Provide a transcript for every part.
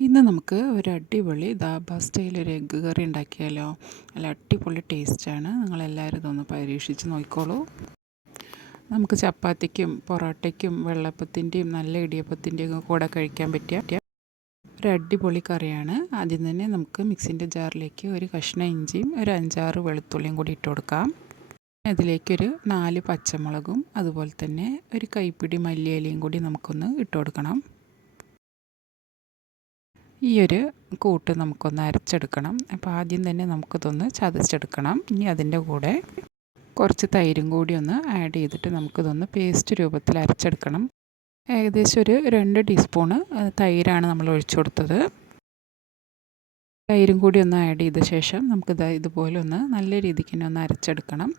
ഇന്ന് നമുക്ക് ഒരു അടിപൊളി ദാബ സ്റ്റൈൽ ഒരു എഗ്ഗ് കറി ഉണ്ടാക്കിയാലോ? നല്ല അടിപൊളി ടേസ്റ്റാണ്. നിങ്ങളെല്ലാവരും ഇതൊന്ന് പരീക്ഷിച്ച് നോക്കിക്കോളൂ. നമുക്ക് ചപ്പാത്തിക്കും പൊറോട്ടയ്ക്കും വെള്ളപ്പത്തിന്റെയും നല്ല ഇടിയപ്പത്തിന്റെയും കൂടെ കഴിക്കാൻ പറ്റിയ ഒരു അടിപൊളി കറിയാണ്. ആദ്യം തന്നെ നമുക്ക് മിക്സിന്റെ ജാറിലേക്ക് ഒരു കഷ്ണം ഇഞ്ചിയും ഒരു അഞ്ചാറ് വെളുത്തുള്ളിയും കൂടി ഇട്ട് കൊടുക്കാം. അതിലേക്കൊരു നാല് പച്ചമുളകും അതുപോലെ തന്നെ ഒരു കൈപ്പിടി മല്ലിയിലയും കൂടി നമുക്കൊന്ന് ഇട്ട് കൊടുക്കണം. ഈ ഒരു കൂട്ട് നമുക്കൊന്ന് അരച്ചെടുക്കണം. അപ്പോൾ ആദ്യം തന്നെ നമുക്കിതൊന്ന് ചതച്ചെടുക്കണം. ഇനി അതിന്റെ കൂടെ കുറച്ച് തൈരും കൂടി ഒന്ന് ആഡ് ചെയ്തിട്ട് നമുക്കിതൊന്ന് പേസ്റ്റ് രൂപത്തിൽ അരച്ചെടുക്കണം. ഏകദേശം ഒരു രണ്ട് ടീസ്പൂണ് തൈരാണ് നമ്മൾ ഒഴിച്ചു കൊടുത്തത്. തൈരും കൂടി ഒന്ന് ആഡ് ചെയ്ത ശേഷം നമുക്കിത് ഇതുപോലെ ഒന്ന് നല്ല രീതിക്ക് ഒന്ന് അരച്ചെടുക്കണം.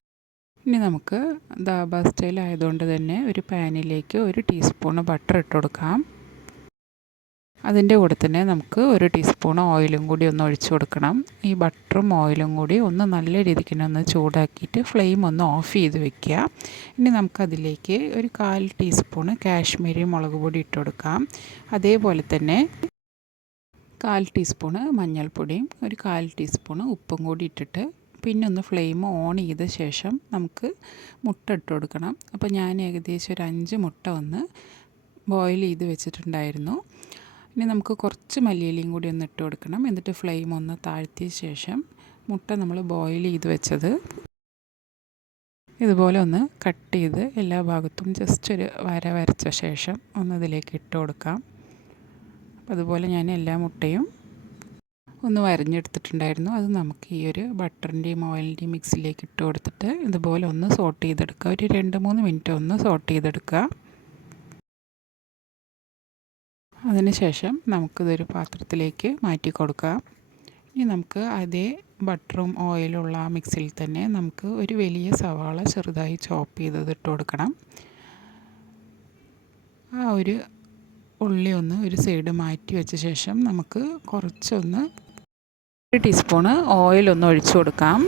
ഇനി നമുക്ക് ദാബ സ്റ്റൈൽ ആയതുകൊണ്ട് തന്നെ ഒരു പാനിലേക്ക് ഒരു ടീസ്പൂണ് ബട്ടർ ഇട്ട് കൊടുക്കാം. അതിന്റെ കൂടെ തന്നെ നമുക്ക് ഒരു ടീസ്പൂൺ ഓയിലും കൂടി ഒന്ന് ഒഴിച്ചു കൊടുക്കണം. ഈ ബട്ടറും ഓയിലും കൂടി ഒന്ന് നല്ല രീതിക്ക് തന്നെ ഒന്ന് ചൂടാക്കിയിട്ട് ഫ്ലെയിം ഒന്ന് ഓഫ് ചെയ്ത് വെക്കുക. ഇനി നമുക്കതിലേക്ക് ഒരു കാൽ ടീസ്പൂൺ കാശ്മീരി മുളക് പൊടി ഇട്ട് കൊടുക്കാം. അതേപോലെ തന്നെ കാൽ ടീസ്പൂൺ മഞ്ഞൾപ്പൊടിയും ഒരു കാൽ ടീസ്പൂൺ ഉപ്പും കൂടി ഇട്ടിട്ട് പിന്നെ ഒന്ന് ഫ്ലെയിം ഓൺ ചെയ്ത ശേഷം നമുക്ക് മുട്ട ഇട്ട് കൊടുക്കണം. അപ്പോൾ ഞാൻ ഏകദേശം ഒരു അഞ്ച് മുട്ട ഒന്ന് ബോയിൽ ചെയ്ത് വെച്ചിട്ടുണ്ടായിരുന്നു. ഇനി നമുക്ക് കുറച്ച് മല്ലിയിലയും കൂടി ഒന്ന് ഇട്ട് കൊടുക്കണം. എന്നിട്ട് ഫ്ലെയിം ഒന്ന് താഴ്ത്തിയ ശേഷം മുട്ട നമ്മൾ ബോയിൽ ചെയ്ത് വെച്ചത് ഇതുപോലെ ഒന്ന് കട്ട് ചെയ്ത് എല്ലാ ഭാഗത്തും ജസ്റ്റ് ഒരു വര വരച്ച ശേഷം ഒന്ന് ഇതിലേക്ക് ഇട്ട് കൊടുക്കാം. അതുപോലെ ഞാൻ എല്ലാ മുട്ടയും ഒന്ന് വരഞ്ഞെടുത്തിട്ടുണ്ടായിരുന്നു. അത് നമുക്ക് ഈ ഒരു ബട്ടറിന്റെയും ഓയിലിന്റെയും മിക്സിലേക്ക് ഇട്ട് കൊടുത്തിട്ട് ഇതുപോലെ ഒന്ന് സോട്ട് ചെയ്തെടുക്കുക ഒരു രണ്ട് മൂന്ന് മിനിറ്റ് ഒന്ന് സോട്ട് ചെയ്തെടുക്കുക അതിനുശേഷം നമുക്കിതൊരു പാത്രത്തിലേക്ക് മാറ്റി കൊടുക്കാം. ഇനി നമുക്ക് അതേ ബട്ടറും ഓയിലുള്ള മിക്സിൽ തന്നെ നമുക്ക് ഒരു വലിയ സവാള ചെറുതായി ചോപ്പ് ചെയ്തത് ഇട്ട് കൊടുക്കണം. ആ ഒരു ഉള്ളി ഒന്ന് ഒരു സൈഡ് മാറ്റി വെച്ച ശേഷം നമുക്ക് കുറച്ചൊന്ന് ഒരു ടീസ്പൂണ് ഒന്ന് ഒഴിച്ചു കൊടുക്കാം.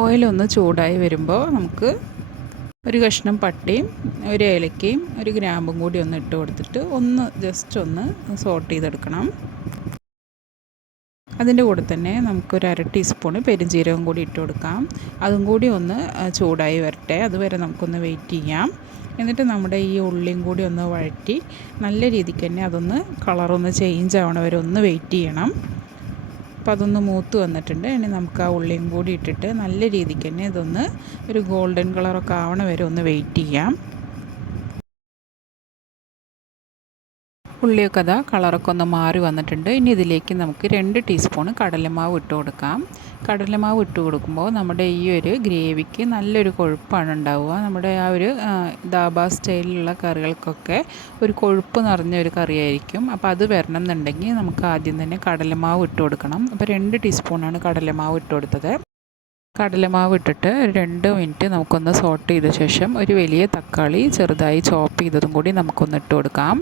ഓയിലൊന്ന് ചൂടായി വരുമ്പോൾ നമുക്ക് ഒരു കഷ്ണം പട്ടയും ഒരു ഏലക്കയും ഒരു ഗ്രാമ്പും കൂടി ഒന്ന് ഇട്ട് കൊടുത്തിട്ട് ഒന്ന് ജസ്റ്റ് ഒന്ന് സോട്ട് ചെയ്തെടുക്കണം. അതിന്റെ കൂടെ തന്നെ നമുക്കൊരു അര ടീസ്പൂണ് പെരുംജീരകം കൂടി ഇട്ട് കൊടുക്കാം. അതും കൂടി ഒന്ന് ചൂടായി വരട്ടെ. അതുവരെ നമുക്കൊന്ന് വെയിറ്റ് ചെയ്യാം. എന്നിട്ട് നമ്മുടെ ഈ ഉള്ളിയും കൂടി ഒന്ന് വഴറ്റി നല്ല രീതിക്ക് തന്നെ അതൊന്ന് കളറൊന്ന് ചേഞ്ച് ആവണവരെ ഒന്ന് വെയിറ്റ് ചെയ്യണം. അപ്പോൾ അതൊന്ന് മൂത്ത് വന്നിട്ടുണ്ട്. ഇനി നമുക്ക് ആ ഉള്ളിയും കൂടി ഇട്ടിട്ട് നല്ല രീതിക്ക് തന്നെ ഇതൊന്ന് ഒരു ഗോൾഡൻ കളറൊക്കെ ആവണ വരെ ഒന്ന് വെയിറ്റ് ചെയ്യാം. ഉള്ളിയൊക്കെ അതാ കളറൊക്കെ ഒന്ന് മാറി വന്നിട്ടുണ്ട്. ഇനി ഇതിലേക്ക് നമുക്ക് രണ്ട് ടീസ്പൂൺ കടലമാവ് ഇട്ട് കൊടുക്കാം. കടലമാവ് ഇട്ട് കൊടുക്കുമ്പോൾ നമ്മുടെ ഈ ഒരു ഗ്രേവിക്ക് നല്ലൊരു കൊഴുപ്പാണ് ഉണ്ടാവുക. നമ്മുടെ ആ ഒരു ദാബ സ്റ്റൈലിലുള്ള കറികൾക്കൊക്കെ ഒരു കൊഴുപ്പ് നിറഞ്ഞ ഒരു കറിയായിരിക്കും. അപ്പോൾ അത് വരണം എന്നുണ്ടെങ്കിൽ നമുക്ക് ആദ്യം തന്നെ കടലമാവ് ഇട്ട് കൊടുക്കണം. അപ്പോൾ രണ്ട് ടീസ്പൂണാണ് കടലമാവ് ഇട്ട് കൊടുത്തത്. കടലമാവ് ഇട്ടിട്ട് രണ്ട് മിനിറ്റ് നമുക്കൊന്ന് സോട്ട് ചെയ്ത ശേഷം ഒരു വലിയ തക്കാളി ചെറുതായി ചോപ്പ് ചെയ്തതും കൂടി നമുക്കൊന്ന് ഇട്ട് കൊടുക്കാം.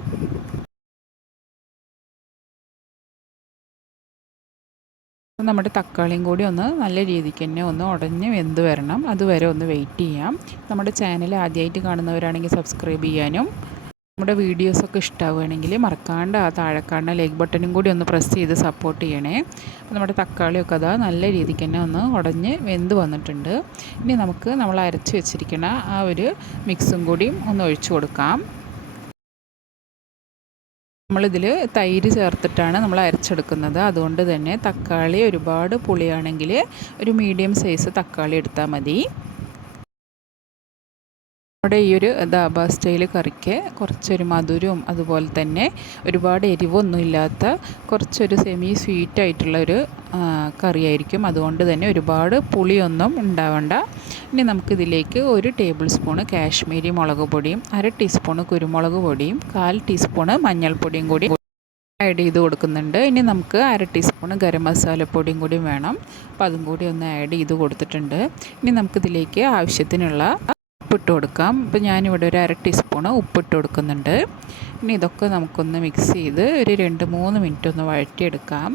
നമ്മുടെ തക്കാളിയും കൂടി ഒന്ന് നല്ല രീതിക്ക് തന്നെ ഒന്ന് ഉടഞ്ഞ് വെന്ത് വരണം. അതുവരെ ഒന്ന് വെയിറ്റ് ചെയ്യാം. നമ്മുടെ ചാനൽ ആദ്യമായിട്ട് കാണുന്നവരാണെങ്കിൽ സബ്സ്ക്രൈബ് ചെയ്യാനും നമ്മുടെ വീഡിയോസൊക്കെ ഇഷ്ടമാവുകയാണെങ്കിൽ മറക്കാണ്ട് ആ താഴെക്കാണ്ട ലൈക്ക് ബട്ടണും കൂടി ഒന്ന് പ്രസ് ചെയ്ത് സപ്പോർട്ട് ചെയ്യണേ. നമ്മുടെ തക്കാളിയൊക്കെ അതാ നല്ല രീതിക്ക് തന്നെ ഒന്ന് ഉടഞ്ഞ് വെന്ത് വന്നിട്ടുണ്ട്. ഇനി നമുക്ക് നമ്മൾ അരച്ച് വെച്ചിരിക്കുന്ന ആ ഒരു മിക്സും കൂടിയും ഒന്ന് ഒഴിച്ചു കൊടുക്കാം. നമ്മളിതിൽ തൈര് ചേർത്തിട്ടാണ് നമ്മൾ അരച്ചെടുക്കുന്നത്. അതുകൊണ്ട് തന്നെ തക്കാളി ഒരുപാട് പുളിയാണെങ്കിൽ ഒരു മീഡിയം സൈസ് തക്കാളി എടുത്താൽ മതി. നമ്മുടെ ഈ ഒരു ദാബ സ്റ്റൈൽ കറിക്ക് കുറച്ചൊരു മധുരവും അതുപോലെ തന്നെ ഒരുപാട് എരിവൊന്നും ഇല്ലാത്ത കുറച്ചൊരു സെമി സ്വീറ്റ് ആയിട്ടുള്ള ഒരു കറിയായിരിക്കും. അതുകൊണ്ട് തന്നെ ഒരുപാട് പുളിയൊന്നും ഉണ്ടാവണ്ട. ഇനി നമുക്കിതിലേക്ക് ഒരു ടേബിൾ സ്പൂണ് കാശ്മീരി മുളക് പൊടിയും അര ടീസ്പൂണ് കുരുമുളക് പൊടിയും കാൽ ടീസ്പൂണ് മഞ്ഞൾപ്പൊടിയും കൂടി ആഡ് ചെയ്ത് കൊടുക്കുന്നുണ്ട്. ഇനി നമുക്ക് അര ടീസ്പൂൺ ഗരം മസാലപ്പൊടിയും കൂടി വേണം. അപ്പോൾ അതും കൂടി ഒന്ന് ആഡ് ചെയ്ത് കൊടുത്തിട്ടുണ്ട്. ഇനി നമുക്കിതിലേക്ക് ആവശ്യത്തിനുള്ള ഉപ്പിട്ട് കൊടുക്കാം. ഇപ്പം ഞാനിവിടെ ഒരു അര ടീസ്പൂണ് ഉപ്പിട്ട് കൊടുക്കുന്നുണ്ട്. ഇനി ഇതൊക്കെ നമുക്കൊന്ന് മിക്സ് ചെയ്ത് ഒരു രണ്ട് മൂന്ന് മിനിറ്റ് ഒന്ന് വഴറ്റിയെടുക്കാം.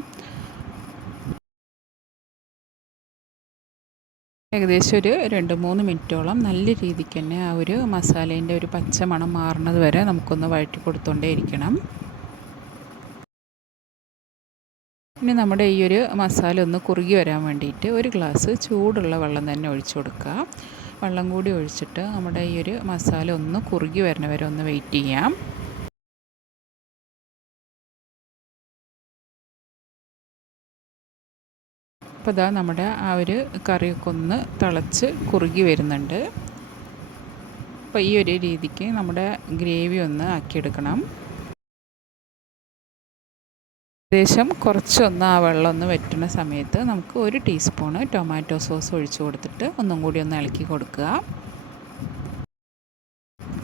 ഏകദേശം ഒരു രണ്ട് മൂന്ന് മിനിറ്റോളം നല്ല രീതിക്ക് തന്നെ ആ ഒരു മസാലേന്റെ ഒരു പച്ച മണം മാറുന്നത് വരെ നമുക്കൊന്ന് വഴറ്റി കൊടുത്തുകൊണ്ടേയിരിക്കണം ഇനി നമ്മുടെ ഈ ഒരു മസാല ഒന്ന് കുറുകി വരാൻ വേണ്ടിയിട്ട് ഒരു ഗ്ലാസ് ചൂടുള്ള വെള്ളം തന്നെ ഒഴിച്ചു കൊടുക്കുക വെള്ളം കൂടി ഒഴിച്ചിട്ട് നമ്മുടെ ഈ ഒരു മസാല ഒന്ന് കുറുകി വരണ വരെ ഒന്ന് വെയിറ്റ് ചെയ്യാം. അപ്പോൾ ഇതാ നമ്മുടെ ആ ഒരു കറിയൊക്കെ ഒന്ന് തിളച്ച് കുറുകി വരുന്നുണ്ട്. അപ്പോൾ ഈ ഒരു രീതിക്ക് നമ്മുടെ ഗ്രേവി ഒന്ന് ആക്കിയെടുക്കണം. ഏകദേശം കുറച്ചൊന്ന് ആ വെള്ളം ഒന്ന് വറ്റുന്ന സമയത്ത് നമുക്ക് ഒരു ടീസ്പൂണ് ടൊമാറ്റോ സോസ് ഒഴിച്ചു കൊടുത്തിട്ട് ഒന്നും കൂടി ഒന്ന് ഇളക്കി കൊടുക്കുക.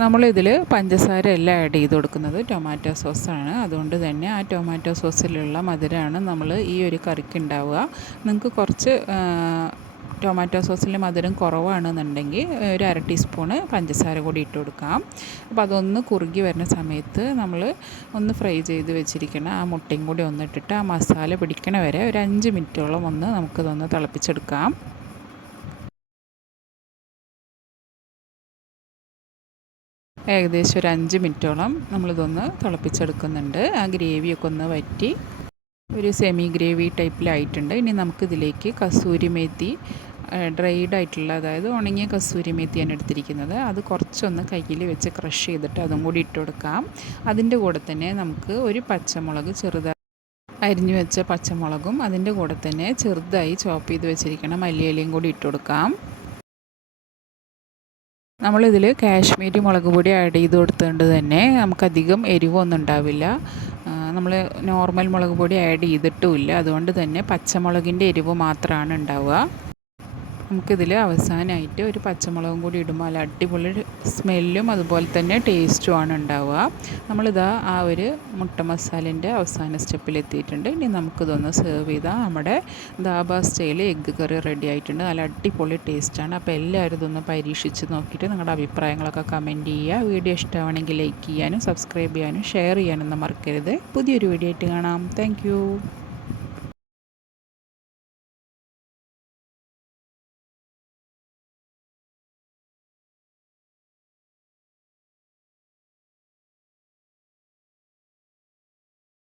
നമ്മളിതിൽ പഞ്ചസാര എല്ലാം ആഡ് ചെയ്ത് കൊടുക്കുന്നത് ടൊമാറ്റോ സോസാണ് അതുകൊണ്ട് തന്നെ ആ ടൊമാറ്റോ സോസിലുള്ള മധുരമാണ് നമ്മൾ ഈ ഒരു കറിക്ക് ഉണ്ടാവുക. നിങ്ങൾക്ക് കുറച്ച് ടൊമാറ്റോ സോസിൽ മധുരം കുറവാണെന്നുണ്ടെങ്കിൽ ഒരു അര ടീസ്പൂണ് പഞ്ചസാര കൂടി ഇട്ട് കൊടുക്കാം. അപ്പോൾ അതൊന്ന് കുറുകി വരുന്ന സമയത്ത് നമ്മൾ ഒന്ന് ഫ്രൈ ചെയ്ത് വെച്ചിരിക്കണം ആ മുട്ടയും കൂടി ഒന്നിട്ടിട്ട് ആ മസാല പിടിക്കണ വരെ ഒരു അഞ്ച് മിനിറ്റോളം ഒന്ന് നമുക്കിതൊന്ന് തിളപ്പിച്ചെടുക്കാം. ഏകദേശം ഒരു അഞ്ച് മിനിറ്റോളം നമ്മളിതൊന്ന് തിളപ്പിച്ചെടുക്കുന്നുണ്ട്. ആ ഗ്രേവിയൊക്കെ ഒന്ന് വറ്റി ഒരു സെമി ഗ്രേവി ടൈപ്പിലായിട്ടുണ്ട് ഇനി നമുക്കിതിലേക്ക് കസൂരി മേത്തി ഡ്രൈഡ് ആയിട്ടുള്ള അതായത് ഉണങ്ങിയ കസൂരി മേത്തിയാണ് എടുത്തിരിക്കുന്നത്. അത് കുറച്ചൊന്ന് കയ്യിൽ വെച്ച് ക്രഷ് ചെയ്തിട്ട് അതും കൂടി ഇട്ട് കൊടുക്കാം. അതിന്റെ കൂടെ തന്നെ നമുക്ക് ഒരു പച്ചമുളക് ചെറുതായി അരിഞ്ഞു വെച്ച പച്ചമുളകും അതിന്റെ കൂടെ തന്നെ ചെറുതായി ചോപ്പ് ചെയ്ത് വെച്ചിരിക്കണം. മല്ലിയിലയും കൂടി ഇട്ട് കൊടുക്കാം. നമ്മളിതിൽ കാശ്മീരി മുളക് പൊടി ആഡ് ചെയ്ത് കൊടുത്തുകൊണ്ട് തന്നെ നമുക്കധികം എരിവൊന്നും ഉണ്ടാവില്ല. നമ്മൾ നോർമൽ മുളക് പൊടി ആഡ് ചെയ്തിട്ടുമില്ല അതുകൊണ്ട് തന്നെ പച്ചമുളകിന്റെ എരിവ് മാത്രമാണ് ഉണ്ടാവുക. നമുക്കിതിൽ അവസാനമായിട്ട് ഒരു പച്ചമുളകും കൂടി ഇടുമ്പോൾ നല്ല അടിപൊളി സ്മെല്ലും അതുപോലെ തന്നെ ടേസ്റ്റുമാണ് ഉണ്ടാവുക. നമ്മളിതാ ആ ഒരു മുട്ട മസാലിന്റെ അവസാന സ്റ്റെപ്പിൽ എത്തിയിട്ടുണ്ട്. ഇനി നമുക്കിതൊന്ന് സെർവ് ചെയ്താൽ നമ്മുടെ dhaba style egg curry ready ആയിട്ടുണ്ട്. നല്ല അടിപൊളി ടേസ്റ്റാണ് അപ്പോൾ എല്ലാവരും ഇതൊന്ന് പരീക്ഷിച്ച് നോക്കിയിട്ട് നിങ്ങളുടെ അഭിപ്രായങ്ങളൊക്കെ കമന്റ് ചെയ്യുക. വീഡിയോ ഇഷ്ടമാണെങ്കിൽ ലൈക്ക് ചെയ്യാനും സബ്സ്ക്രൈബ് ചെയ്യാനും ഷെയർ ചെയ്യാനൊന്നും മറക്കരുത്. പുതിയൊരു വീഡിയോ ആയിട്ട് കാണാം. താങ്ക്